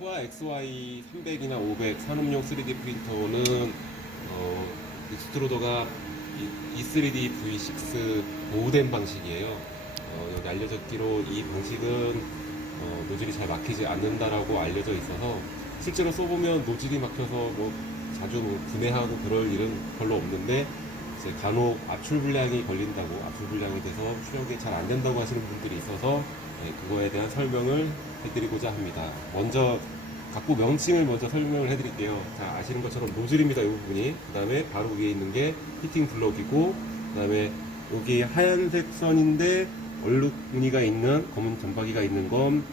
코아 XY 300이나 500 산업용 3D 프린터는 익스트루더가 E3D V6 보호된 방식이에요. 여기 알려졌기로 이 방식은 노즐이 잘 막히지 않는다라고 알려져 있어서 실제로 써보면 노즐이 막혀서 뭐 자주 뭐 분해하고 그럴 일은 별로 없는데 이제 간혹 압출 불량이 걸린다고 압출 불량이 돼서 출력이 잘 안 된다고 하시는 분들이 있어서 그거에 대한 설명을 해드리고자 합니다. 먼저 각부 명칭을 먼저 설명을 해드릴게요. 자, 아시는 것처럼 노즐입니다. 이 부분이. 그 다음에 바로 위에 있는 게 히팅 블럭이고, 그 다음에 여기 하얀색 선인데 얼룩 무늬가 있는 검은 점박이가 있는 건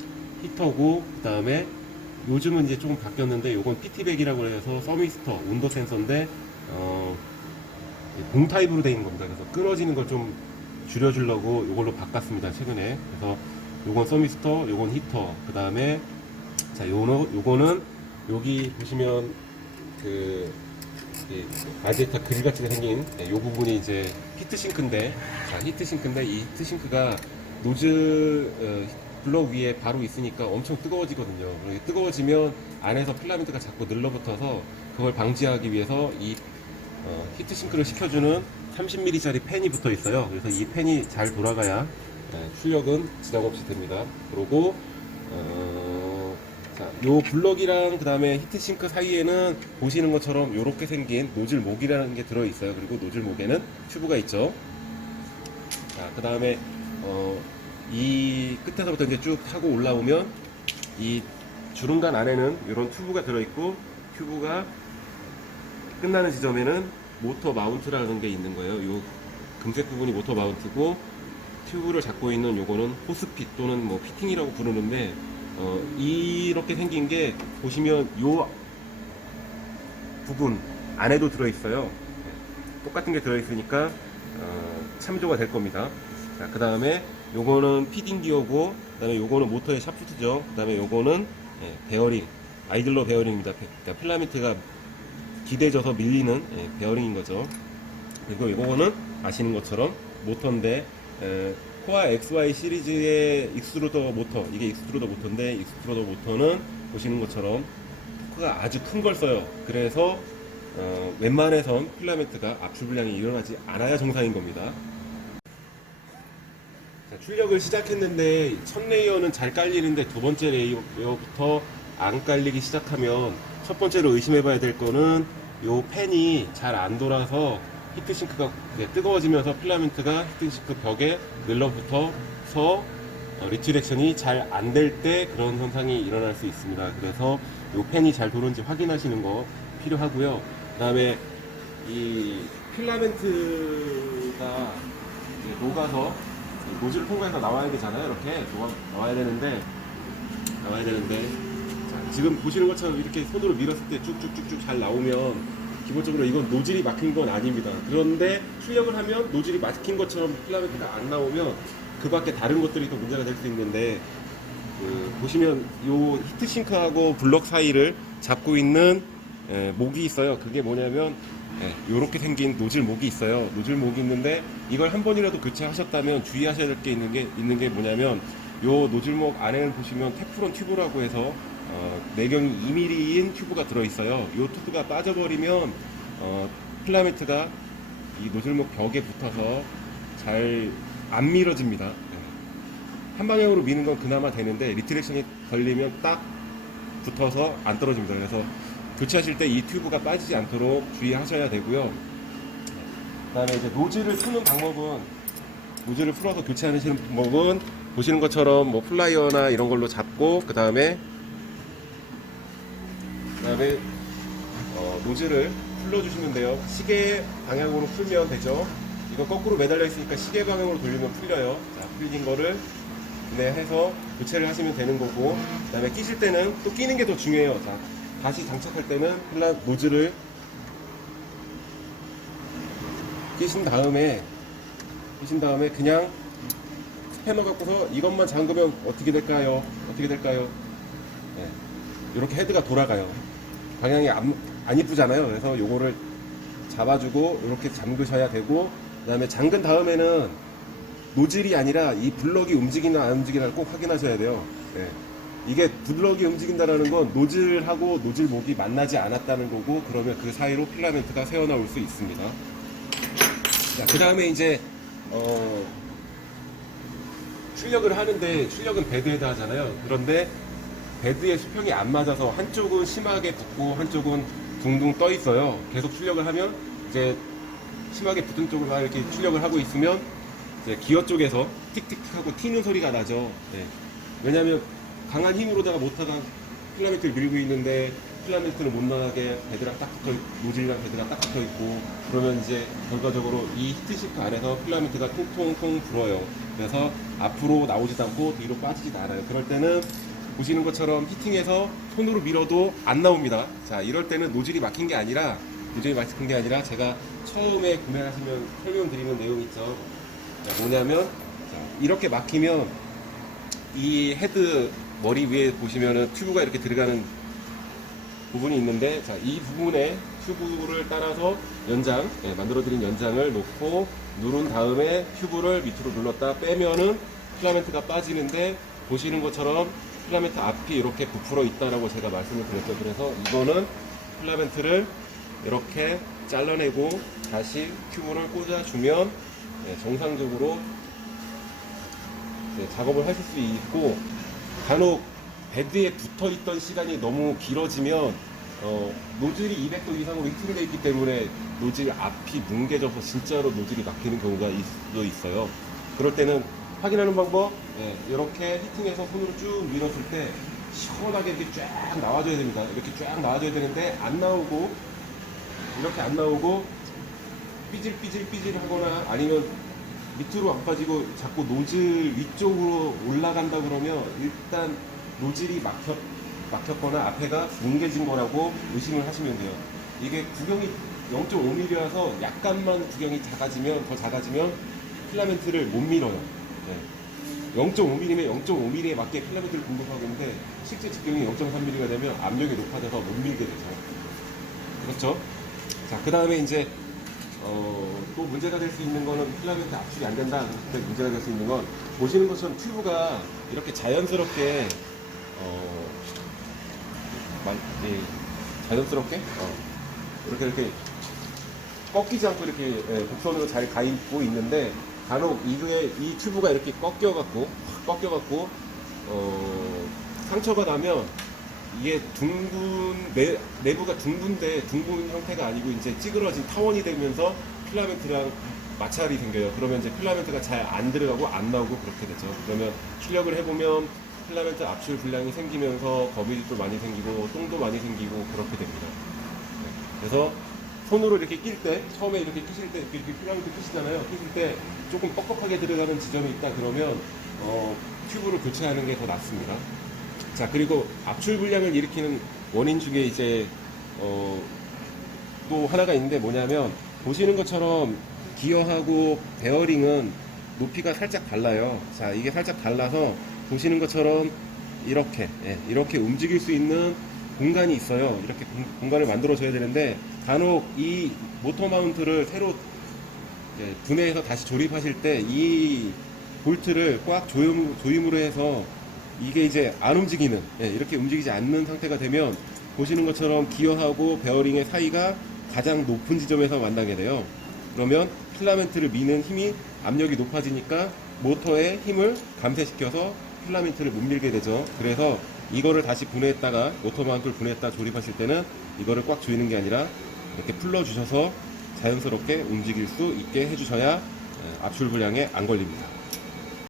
히터고, 그 다음에 요즘은 이제 조금 바뀌었는데 요건 PT백이라고 해서 서미스터 온도 센서인데 봉 타입으로 되어 있는 겁니다. 그래서 끊어지는 걸 좀 줄여주려고 요걸로 바꿨습니다. 최근에. 그래서 요건 서미스터, 요건 히터. 그 다음에 자, 요거는 여기 보시면 그 라디에이터 그릴같이 생긴 요 부분이 이제 히트싱크인데, 자, 히트싱크인데 이 히트싱크가 노즐 블럭 위에 바로 있으니까 엄청 뜨거워지거든요. 뜨거워지면 안에서 필라멘트가 자꾸 늘러붙어서 그걸 방지하기 위해서 이 히트싱크를 식혀주는 30mm짜리 팬이 붙어 있어요. 그래서 이 팬이 잘 돌아가야 출력은 지장 없이 됩니다. 그리고 자, 요 블럭이랑 그 다음에 히트싱크 사이에는 보시는 것처럼 이렇게 생긴 노즐 목이라는 게 들어 있어요. 그리고 노즐 목에는 튜브가 있죠. 자, 그 다음에 이 끝에서부터 이제 쭉 타고 올라오면 이 주름간 안에는 이런 튜브가 들어 있고, 튜브가 끝나는 지점에는 모터 마운트라는 게 있는 거예요. 요 금색 부분이 모터 마운트고, 튜브를 잡고 있는 요거는 호스핏 또는 뭐 피팅이라고 부르는데, 이렇게 생긴 게 보시면 요 부분 안에도 들어있어요. 똑같은 게 들어있으니까 참조가 될 겁니다. 자, 그 다음에 요거는 피딩 기어고, 그 다음에 요거는 모터의 샤프트죠. 그 다음에 요거는 베어링, 아이들러 베어링입니다. 그러니까 필라멘트가 기대져서 밀리는 베어링인 거죠. 그리고 이거는 아시는 것처럼 모터인데, 코아 XY 시리즈의 익스트루더 모터, 이게 익스트루더 모터인데, 익스트루더 모터는 보시는 것처럼 토크가 아주 큰 걸 써요. 그래서 웬만해선 필라멘트가 압출 불량이 일어나지 않아야 정상인 겁니다. 자, 출력을 시작했는데 첫 레이어는 잘 깔리는데 두 번째 레이어부터 안 깔리기 시작하면 첫 번째로 의심해봐야 될 거는 요 팬이 잘 안 돌아서 히트싱크가 뜨거워지면서 필라멘트가 히트싱크 벽에 늘러붙어서 리트렉션이 잘 안 될 때 그런 현상이 일어날 수 있습니다. 그래서 요 팬이 잘 도는지 확인하시는 거 필요하고요. 그 다음에 이 필라멘트가 녹아서 노즐을 통과해서 나와야 되잖아요. 이렇게 나와야 되는데 자, 지금 보시는 것처럼 이렇게 손으로 밀었을 때 쭉쭉쭉쭉 잘 나오면 기본적으로 이건 노즐이 막힌 건 아닙니다. 그런데 출력을 하면 노즐이 막힌 것처럼 필라멘트가 안 나오면 그 밖에 다른 것들이 또 문제가 될 수 있는데, 보시면 요 히트싱크하고 블럭 사이를 잡고 있는 목이 있어요. 그게 뭐냐면 이렇게 생긴 노즐 목이 있어요. 노즐 목이 있는데 이걸 한 번이라도 교체하셨다면 주의하셔야 될 게 있는 게 뭐냐면, 요 노즐 목 안에는 보시면 테프론 튜브라고 해서 내경이 2mm인 튜브가 들어있어요. 이 튜브가 빠져버리면 필라멘트가 이 노즐목 벽에 붙어서 잘 안 밀어집니다. 한 방향으로 미는 건 그나마 되는데 리트렉션이 걸리면 딱 붙어서 안 떨어집니다. 그래서 교체하실 때 이 튜브가 빠지지 않도록 주의하셔야 되고요. 그 다음에 이제 노즐을 푸는 방법은, 노즐을 풀어서 교체하시는 방법은 보시는 것처럼 뭐 플라이어나 이런 걸로 잡고, 그 다음에 노즐을 풀러주시면 돼요. 시계 방향으로 풀면 되죠. 이거 거꾸로 매달려 있으니까 시계 방향으로 돌리면 풀려요. 자, 풀린 거를 해서 교체를 하시면 되는 거고, 그 다음에 끼실 때는 또 끼는 게 더 중요해요. 자, 다시 장착할 때는 노즐을 끼신 다음에 그냥 스패너 갖고서 이것만 잠그면 어떻게 될까요? 네, 이렇게 헤드가 돌아가요. 방향이 안 이쁘잖아요. 그래서 요거를 잡아주고 이렇게 잠그셔야 되고, 그 다음에 잠근 다음에는 노즐이 아니라 이 블럭이 움직이나 안 움직이나 꼭 확인하셔야 돼요. 네. 이게 부드럽게 움직인다는 건 노즐하고 노즐목이 만나지 않았다는 거고, 그러면 그 사이로 필라멘트가 새어나올 수 있습니다. 자, 그 다음에 이제 출력을 하는데, 출력은 베드에다 하잖아요. 그런데 베드의 수평이 안 맞아서 한쪽은 심하게 붙고 한쪽은 둥둥 떠 있어요. 계속 출력을 하면 이제 심하게 붙은 쪽으로만 이렇게 출력을 하고 있으면 이제 기어 쪽에서 틱틱틱하고 튀는 소리가 나죠. 네. 왜냐하면 강한 힘으로다가 모터가 필라멘트를 밀고 있는데 필라멘트는 못 나가게 베드랑 딱 붙어 노즐이랑 베드가 딱 붙어 있고, 그러면 이제 결과적으로 이 히트시크 안에서 필라멘트가 통통통 불어요. 그래서 앞으로 나오지도 않고 뒤로 빠지지도 않아요. 그럴 때는 보시는 것처럼 히팅해서 손으로 밀어도 안 나옵니다. 자, 이럴 때는 노즐이 막힌 게 아니라 제가 처음에 구매하시면 설명드리는 내용 있죠. 자, 뭐냐면, 자, 이렇게 막히면 이 헤드 머리 위에 보시면은 튜브가 이렇게 들어가는 부분이 있는데, 자, 이 부분에 튜브를 따라서 연장, 만들어드린 연장을 놓고 누른 다음에 튜브를 밑으로 눌렀다 빼면은 필라멘트가 빠지는데, 보시는 것처럼 필라멘트 앞이 이렇게 부풀어 있다라고 제가 말씀을 드렸죠. 그래서 이거는 필라멘트를 이렇게 잘라내고 다시 튜브를 꽂아주면 정상적으로 작업을 하실 수 있고, 간혹 베드에 붙어있던 시간이 너무 길어지면 노즐이 200도 이상으로 히팅되어 있기 때문에 노즐 앞이 뭉개져서 진짜로 노즐이 막히는 경우가 있어요. 그럴 때는 확인하는 방법, 이렇게 히팅해서 손으로 쭉 밀었을 때 시원하게 이렇게 쫙 나와줘야 됩니다. 이렇게 쫙 나와줘야 되는데 안 나오고, 이렇게 안 나오고 삐질삐질 하거나 아니면 밑으로 안 빠지고 자꾸 노즐 위쪽으로 올라간다 그러면 일단 노즐이 막혔거나 앞에가 뭉개진 거라고 의심을 하시면 돼요. 이게 구경이 0.5mm라서 약간만 구경이 더 작아지면 필라멘트를 못 밀어요. 0.5mm면 0.5mm에 맞게 필라멘트를 공급하고 있는데 실제 직경이 0.3mm가 되면 압력이 높아져서 못 밀게 되죠. 그렇죠? 자, 그 다음에 이제 또 문제가 될 수 있는 거는 필라멘트 압출이 안 된다. 그때 문제가 될 수 있는 건 보시는 것처럼 튜브가 이렇게 자연스럽게 이렇게 꺾이지 않고 이렇게 곡선으로 잘 가 있고 있는데, 간혹 이 튜브가 이렇게 꺾여갖고 상처가 나면 이게 내부가 둥근 형태가 아니고 이제 찌그러진 타원이 되면서 필라멘트랑 마찰이 생겨요. 그러면 이제 필라멘트가 잘 안 들어가고 안 나오고 그렇게 되죠. 그러면 출력을 해보면 필라멘트 압출 불량이 생기면서 거미줄도 많이 생기고 똥도 많이 생기고 그렇게 됩니다. 그래서 손으로 이렇게 처음에 이렇게 끼실 때, 이렇게 필라멘트 끼시잖아요. 끼실 때 조금 뻑뻑하게 들어가는 지점이 있다 그러면 튜브를 교체하는 게 더 낫습니다. 자, 그리고 압출 불량을 일으키는 원인 중에 이제 또 하나가 있는데 뭐냐면, 보시는 것처럼 기어하고 베어링은 높이가 살짝 달라요. 자, 이게 살짝 달라서 보시는 것처럼 이렇게 움직일 수 있는 공간이 있어요. 이렇게 공간을 만들어 줘야 되는데, 간혹 이 모터 마운트를 새로 분해해서 다시 조립하실 때 이 볼트를 꽉 조임으로 해서 이게 이제 안 움직이는, 이렇게 움직이지 않는 상태가 되면 보시는 것처럼 기어하고 베어링의 사이가 가장 높은 지점에서 만나게 돼요. 그러면 필라멘트를 미는 힘이, 압력이 높아지니까 모터의 힘을 감쇄시켜서 필라멘트를 못 밀게 되죠. 그래서 이거를 다시 분해했다가 모터 마운트를 분해했다 조립하실 때는 이거를 꽉 조이는 게 아니라 이렇게 풀러 주셔서 자연스럽게 움직일 수 있게 해주셔야 압출 불량에 안 걸립니다.